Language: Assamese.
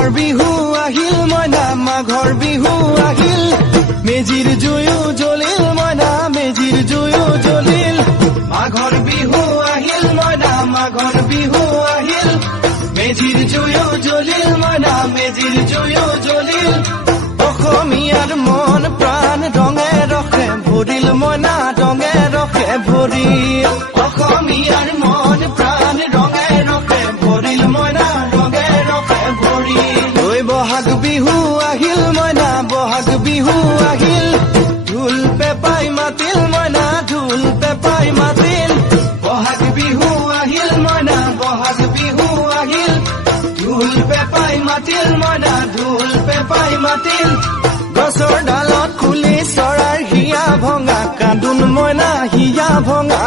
মাঘৰ বিহু আহিল মইনা মাঘৰ বিহু আহিল মেজিৰ জুয়ো জ্বলিল মইনা মেজিৰ জুয়ো জ্বলিল মাঘৰ বিহু আহিল মইনা মাঘৰ বিহু আহিল মেজিৰ জুয়ো জ্বলিল মইনা মেজিৰ জুয়ো জ্বলিল অসমীয়াৰ মন প্ৰাণ ৰঙে ৰখে ভৰিল মইনা ৰঙে ৰখে ভৰিল অসমীয়াৰ মন প্ৰাণ ৰঙে ৰখে ভৰিল মইনা ৰঙে ৰখে ভৰিল ঐ বহাগ বিহু আহিল মইনা বহাগ বিহু আহিল ঢোল পেপাই মাতিল মইনা ঢোল পেপাই মাতিল বহাগ বিহু আহিল মইনা বহাগ বিহু আহিল ঢোল পেপাই মাতিল মইনা ঢোল পেপাই মাতিল গছৰ ডালত খুলি চৰাইৰ হিয়া ভঙা কান্দোন মইনা হিয়া ভঙা